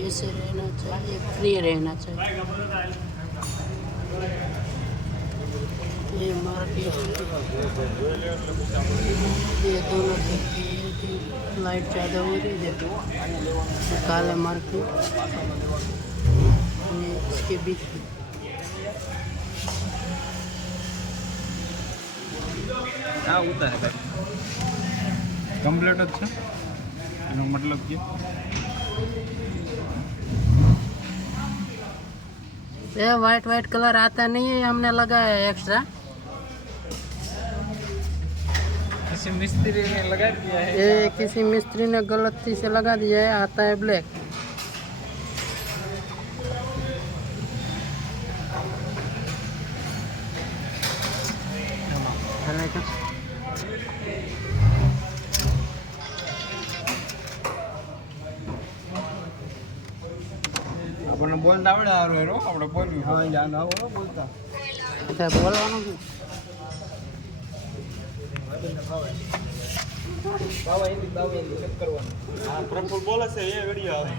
ऐसे रहना चाहिए, फ्री रहना चाहिए। ये मार्केट, ये दोनों देखिए लाइट ज़्यादा हो रही है। काला मार्केट ये इसके बीच में આ ઉતા હે કમ્પ્લીટ જ છે એનો મતલબ કે ये वाइट वाइट कलर आता नहीं है, हमने लगाया है एक्स्ट्रा। किसी मिस्त्री ने लगा दिया है। ये किसी मिस्त्री ने गलती से लगा दिया है, आता है ब्लैक। આપણને બોલતા આવડે હારું હેરો આપણે બોલ્યું હા જાન આવો બોલતા अच्छा बोलવાનું શું? બાવા એની ચેક કરવાનું હા પ્રફુલ બોલે છે એ વિડિયો આવે